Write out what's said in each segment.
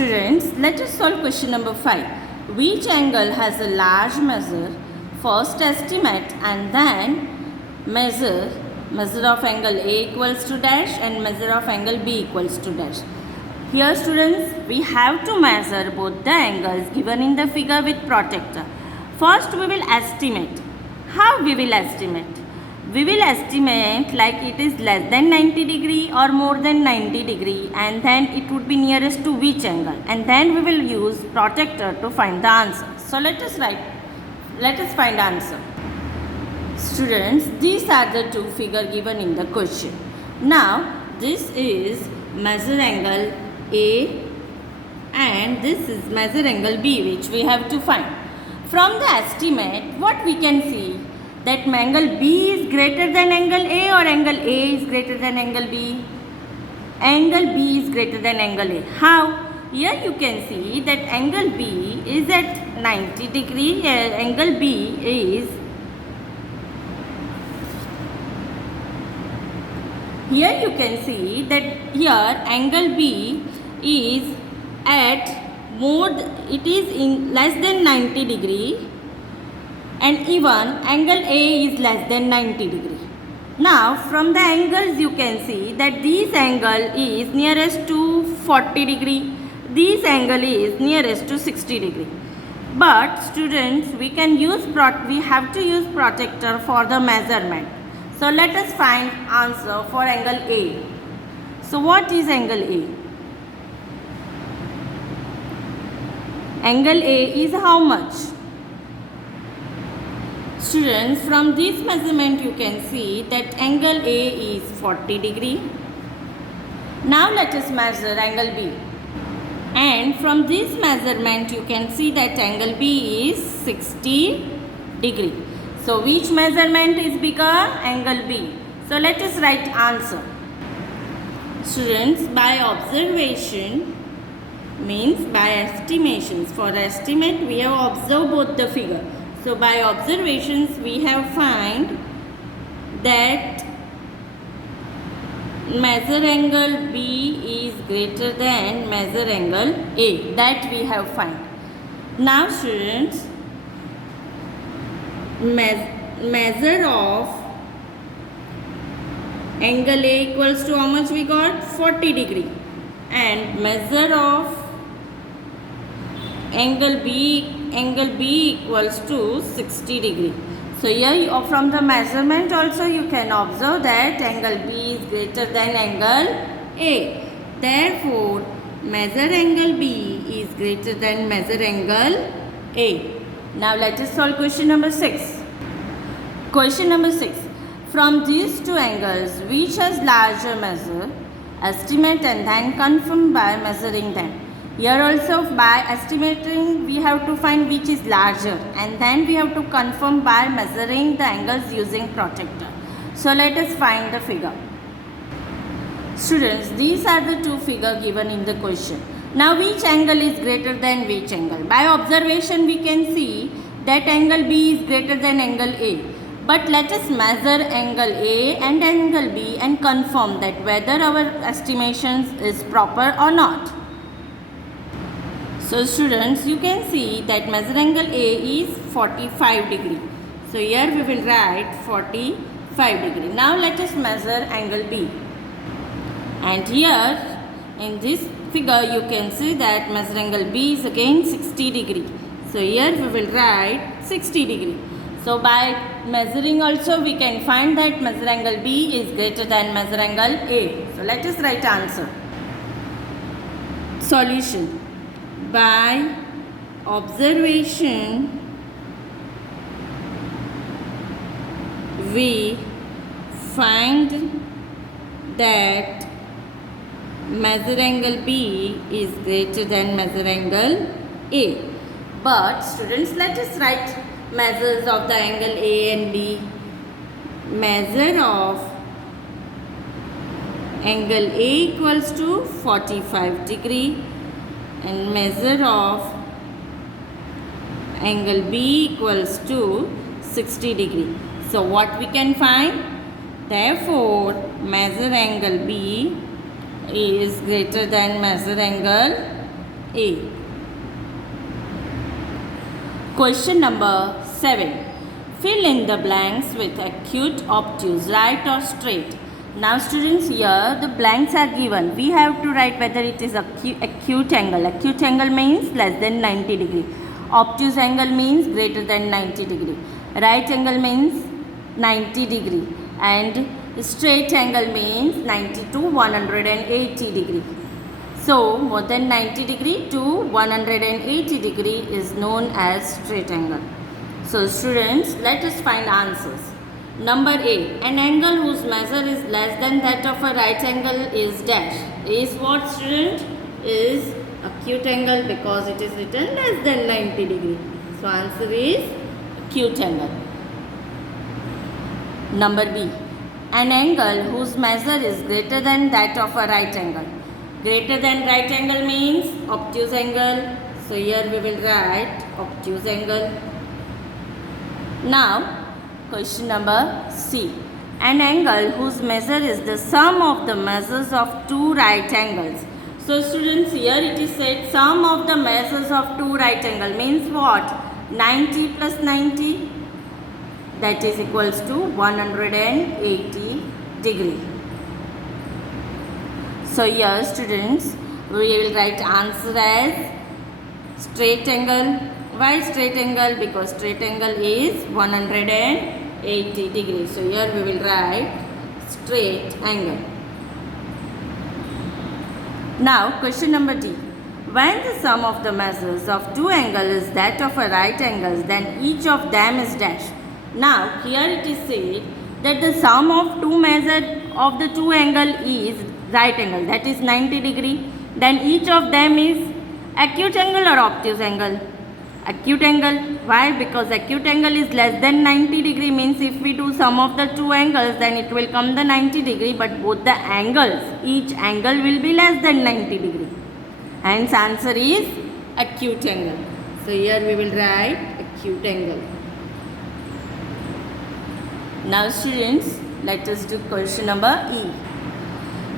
Students, let us solve question number 5. Which angle has a large measure? First estimate and then measure of angle A equals to dash and measure of angle B equals to dash. Here students, we have to measure both the angles given in the figure with protractor. First we will estimate. How we will estimate? We will estimate like it is less than 90 degree or more than 90 degree, and then it would be nearest to which angle, and then we will use protractor to find the answer. So let us find answer. Students, these are the two figures given in the question. Now this is measure angle A and this is measure angle B, which we have to find. From the estimate, what we can see, that angle B is greater than angle A or angle A is greater than angle B? Angle B is greater than angle A. How? Here you can see that angle B is at 90 degree. Angle B is, here you can see that here angle B is at it is in less than 90 degree, and even angle A is less than 90 degree. Now from the angles you can see that this angle is nearest to 40 degree, this angle is nearest to 60 degree. But students, we have to use protractor for the measurement. So let us find answer for angle A. So what is angle A? Angle A is how much? Students, from this measurement you can see that angle A is 40 degree. Now let us measure angle B. And from this measurement you can see that angle B is 60 degree. So which measurement is bigger? Angle B. So let us write answer. Students, by observation means by estimations. For estimate we have observed both the figure. So by observations we have find that measure angle B is greater than measure angle A. That we have find. Now students, measure of angle A equals to how much we got? 40 degree. And measure of angle B equals to 60 degree. So here from the measurement also you can observe that angle B is greater than angle A. Therefore, measure angle B is greater than measure angle A. Now let us solve question number 6. Question number 6. From these two angles, which has larger measure? Estimate and then confirm by measuring them. Here also by estimating we have to find which is larger, and then we have to confirm by measuring the angles using protractor. So let us find the figure. Students, these are the two figures given in the question. Now which angle is greater than which angle? By observation we can see that angle B is greater than angle A. But let us measure angle A and angle B and confirm that whether our estimations is proper or not. So students, you can see that measure angle A is 45 degree. So here we will write 45 degree. Now let us measure angle B. And here in this figure you can see that measure angle B is again 60 degree. So here we will write 60 degree. So by measuring also we can find that measure angle B is greater than measure angle A. So let us write answer. Solution. By observation we find that measure angle B is greater than measure angle A. But students, let us write measures of the angle A and B. Measure of angle A equals to 45 degree and measure of angle B equals to 60 degree. So what we can find? Therefore, measure angle B is greater than measure angle A. Question number 7. Fill in the blanks with acute, obtuse, right or straight. Now students, here the blanks are given. We have to write whether it is acute angle. Acute angle means less than 90 degree. Obtuse angle means greater than 90 degree. Right angle means 90 degree. And straight angle means 90 to 180 degree. So more than 90 degree to 180 degree is known as straight angle. So students, let us find answers. Number A. An angle whose measure is less than that of a right angle is dash. Is what, student? Is acute angle, because it is written less than 90 degree. So answer is acute angle. Number B. An angle whose measure is greater than that of a right angle. Greater than right angle means obtuse angle. So here we will write obtuse angle. Now question number C. An angle whose measure is the sum of the measures of two right angles. So students, here it is said sum of the measures of two right angle means what? 90 plus 90, that is equals to 180 degree. So here students, we will write answer as straight angle. Why straight angle? Because straight angle is 180 degrees. So here we will write straight angle. Now question number D. When the sum of the measures of two angles is that of a right angle, then each of them is dash. Now here it is said that the sum of two measures of the two angle is right angle, that is 90 degree. Then each of them is acute angle or obtuse angle? Acute angle. Why? Because acute angle is less than 90 degree means if we do sum of the two angles, then it will come the 90 degree, but both the angles, each angle will be less than 90 degree. Hence answer is acute angle. So here we will write acute angle. Now students, let us do question number E.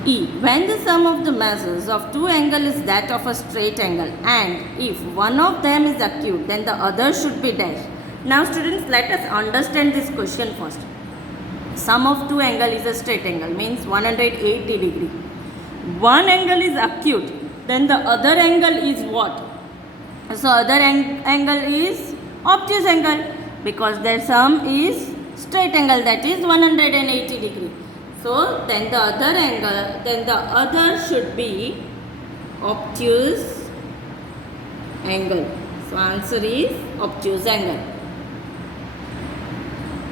E. When the sum of the measures of two angles is that of a straight angle, and if one of them is acute, then the other should be dash. Now students, let us understand this question first. Sum of two angle is a straight angle means 180 degree. One angle is acute, then the other angle is what? So other angle is obtuse angle, because their sum is straight angle, that is 180 degree. So then the other angle, then the other should be obtuse angle. So answer is obtuse angle.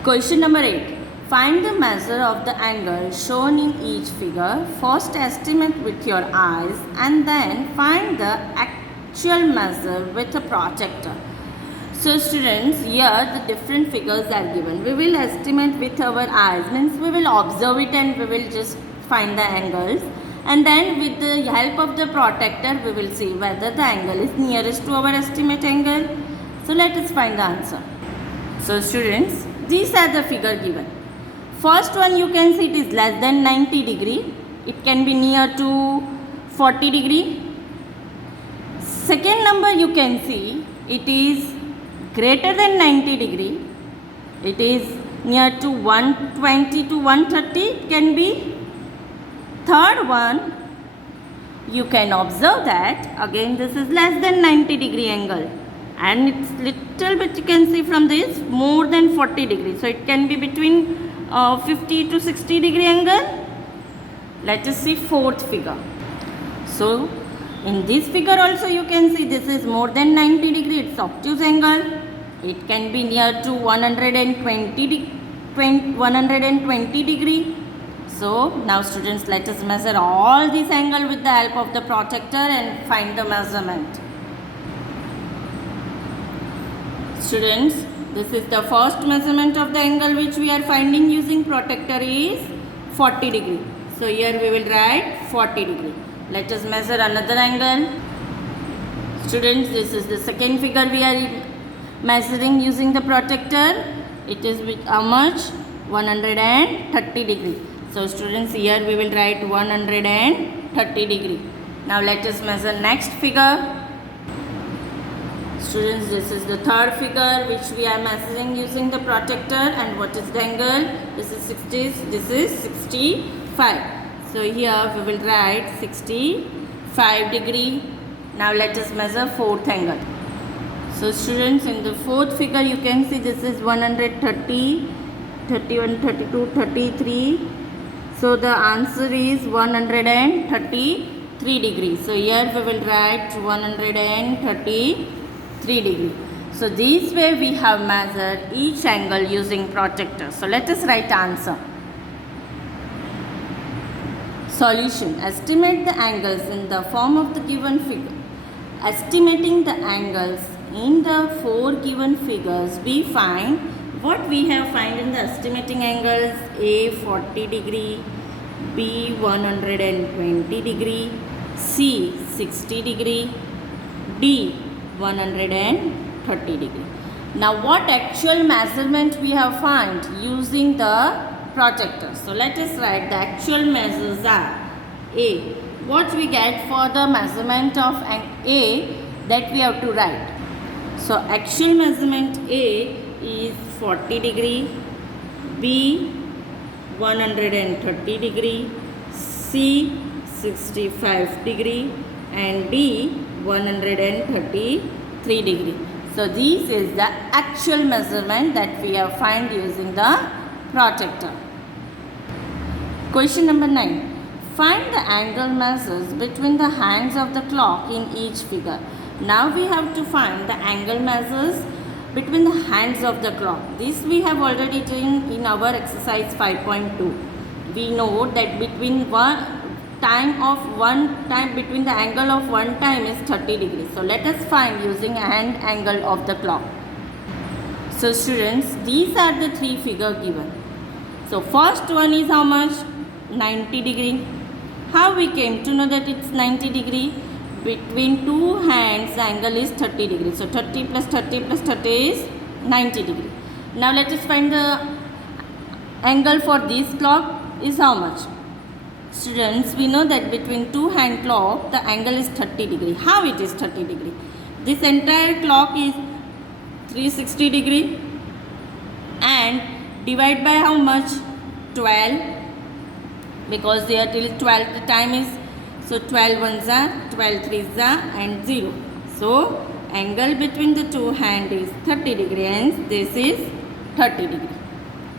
Question number 8. Find the measure of the angle shown in each figure. First estimate with your eyes and then find the actual measure with a protractor. So students, here the different figures are given. We will estimate with our eyes, means we will observe it and we will just find the angles. And then with the help of the protractor, we will see whether the angle is nearest to our estimate angle. So let us find the answer. So students, these are the figure given. First one you can see it is less than 90 degree. It can be near to 40 degree. Second number you can see it is greater than 90 degree. It is near to 120 to 130. It can be. Third one, you can observe that again this is less than 90 degree angle, and it's little bit you can see from this more than 40 degrees. So it can be between 50 to 60 degree angle. Let us see fourth figure. So in this figure also you can see this is more than 90 degree. It's obtuse angle. It can be near to 120 degree. So now students, let us measure all these angles with the help of the protractor and find the measurement. Students, this is the first measurement of the angle which we are finding using protractor is 40 degree. So here we will write 40 degree. Let us measure another angle. Students, this is the second figure we are measuring using the protractor. It is with how much? 130 degree. So students, here we will write 130 degree. Now let us measure next figure. Students, this is the third figure which we are measuring using the protractor. And what is the angle? This is 60, this is 65. So here we will write 65 degree. Now let us measure fourth angle. So students, in the fourth figure you can see this is 130, 31, 32, 33. So the answer is 133 degrees. So here we will write 133 degrees. So this way we have measured each angle using protractor. So let us write answer. Solution. Estimate the angles in the form of the given figure. Estimating the angles in the four given figures, we find what we have find in the estimating angles: A 40 degree, B 120 degree, C 60 degree, D 130 degree. Now what actual measurement we have found using the protractor? So let us write the actual measures are A. What we get for the measurement of an A, that we have to write. So actual measurement A is 40 degree, B 130 degree, C 65 degree, and D 133 degree. So this is the actual measurement that we have found using the protractor. Question number 9. Find the angle measures between the hands of the clock in each figure. Now we have to find the angle measures between the hands of the clock. This we have already done in our exercise 5.2. We know that between the angle of one time is 30 degrees. So let us find using hand angle of the clock. So students, these are the three figures given. So first one is how much? 90 degree. How we came to know that it's 90 degree? Between two hands the angle is 30 degrees. So 30 plus 30 plus 30 is 90 degree. Now let us find the angle for this clock is how much? Students, we know that between two hand clock the angle is 30 degree. How it is 30 degree? This entire clock is 360 degree and divide by how much? 12, because there till 12 the time is. So 12 ones are, 12 threes are, and 0. So angle between the two hand is 30 degree and this is 30 degree.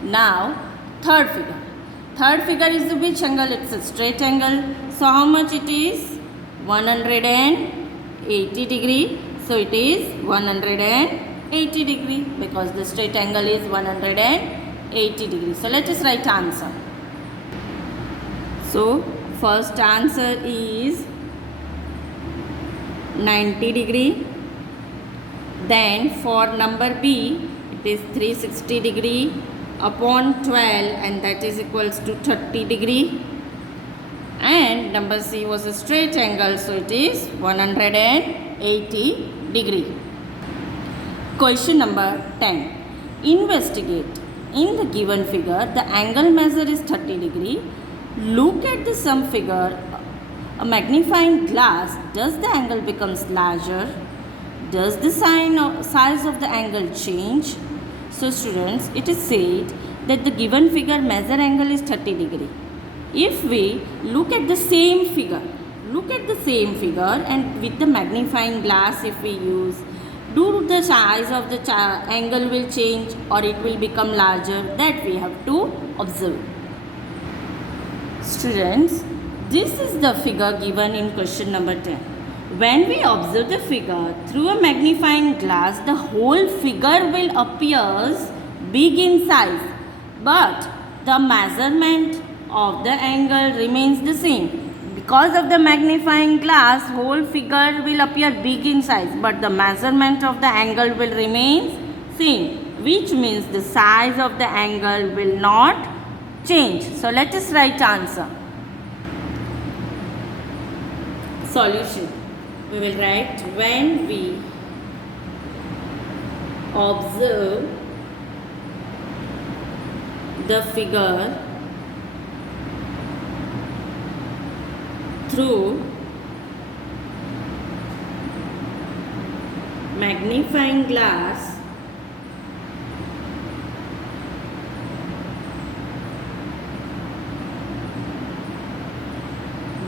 Now third figure. Third figure is which angle? It's a straight angle. So how much it is? 180 degree. So it is 180 degree because the straight angle is 180 degree. So let us write answer. So first answer is 90 degree. Then for number B, it is 360 degree upon 12 and that is equals to 30 degree. And number C was a straight angle, so it is 180 degree. Question number 10. Investigate. In the given figure, the angle measure is 30 degree. Look at the sum figure, a magnifying glass. Does the angle becomes larger? Does the size of the angle change? So students, it is said that the given figure measure angle is 30 degree. If we look at the same figure and with the magnifying glass if we use, do the size of the angle will change or it will become larger? That we have to observe. Students, this is the figure given in question number 10. When we observe the figure through a magnifying glass, the whole figure will appear big in size, but the measurement of the angle remains the same. Because of the magnifying glass, whole figure will appear big in size, but the measurement of the angle will remain same, which means the size of the angle will not change. So let us write answer. Solution. We will write when we observe the figure through magnifying glass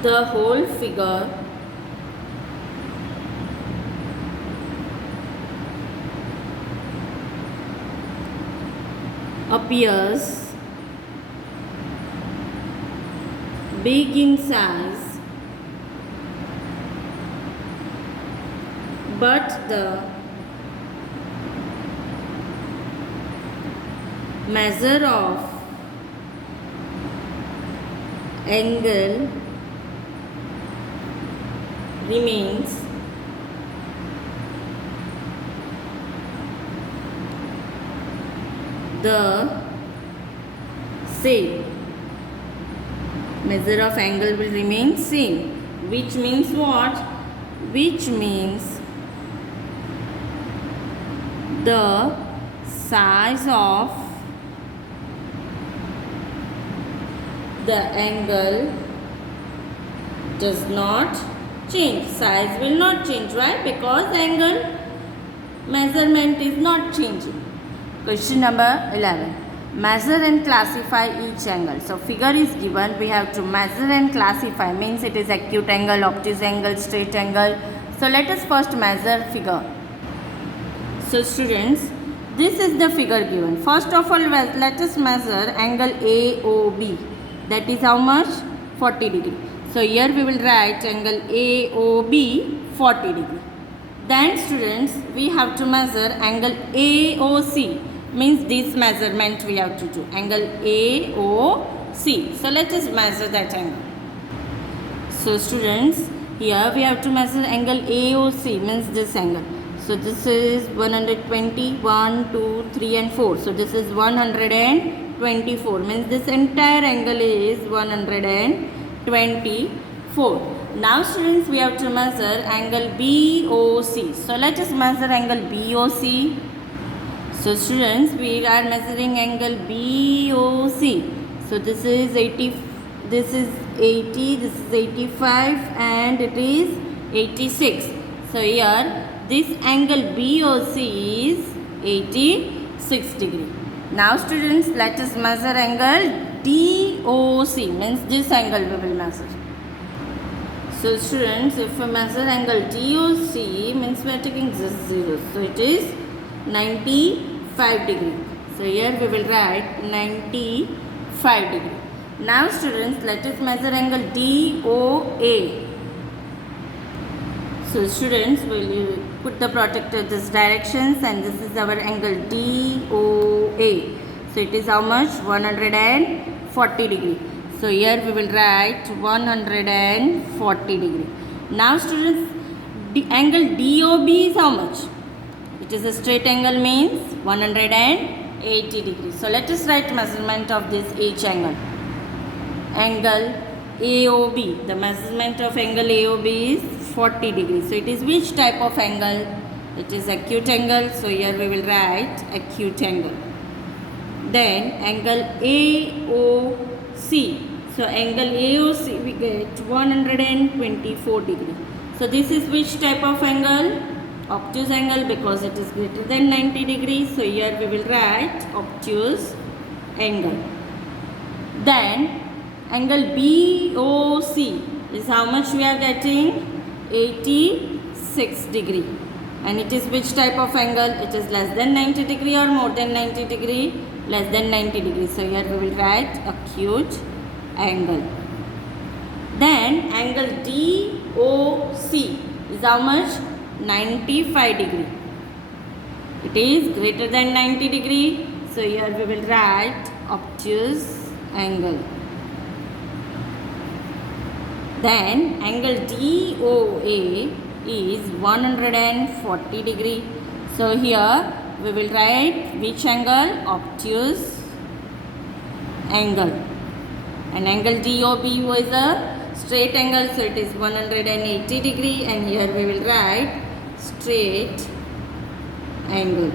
the whole figure appears big in size, but the measure of angle remains the same. Measure of angle will remain same, which means what? Which means the size of the angle does not change. Size will not change. Why? Because angle measurement is not changing. Question number 11. Measure and classify each angle. So figure is given. We have to measure and classify. Means it is acute angle, obtuse angle, straight angle. So let us first measure figure. So students, this is the figure given. First of all, let us measure angle AOB. That is how much? 40 degree. So here we will write angle AOB 40 degree. Then students, we have to measure angle AOC. Means this measurement we have to do. Angle AOC. So let us measure that angle. So students, here we have to measure angle AOC. Means this angle. So this is 120, 1, 2, 3 and 4. So this is 124. Means this entire angle is 124. Now students, we have to measure angle BOC. So let us measure angle BOC. So students, we are measuring angle BOC. So this is 80, this is 80, this is 85 and it is 86. So here this angle BOC is 86 degree. Now students, let us measure angle DOC. Means this angle we will measure. So students, if we measure angle DOC, means we are taking just 0. So it is 95 degree. So here we will write 95 degree. Now students, let us measure angle DOA. So students, will put the protractor this directions and this is our angle DOA. So it is how much? 140 degree. So here we will write 140 degree. Now students, the angle DOB is how much? It is a straight angle, means 180 degrees. So let us write measurement of this each angle. Angle AOB. The measurement of angle AOB is 40 degrees. So it is which type of angle? It is acute angle. So here we will write acute angle. Then angle AOC. So angle AOC we get 124 degree. So this is which type of angle? Obtuse angle, because it is greater than 90 degrees. So here we will write obtuse angle. Then angle BOC is how much we are getting? 86 degree. And it is which type of angle? It is less than 90 degree or more than 90 degree? Less than 90 degree. So here we will write acute angle. Then angle DOC is how much? 95 degree. It is greater than 90 degree. So here we will write obtuse angle. Then angle DOA is 140 degree. So here we will write which angle? Obtuse angle. And angle DOB was a straight angle, so it is 180 degree, and here we will write straight angle.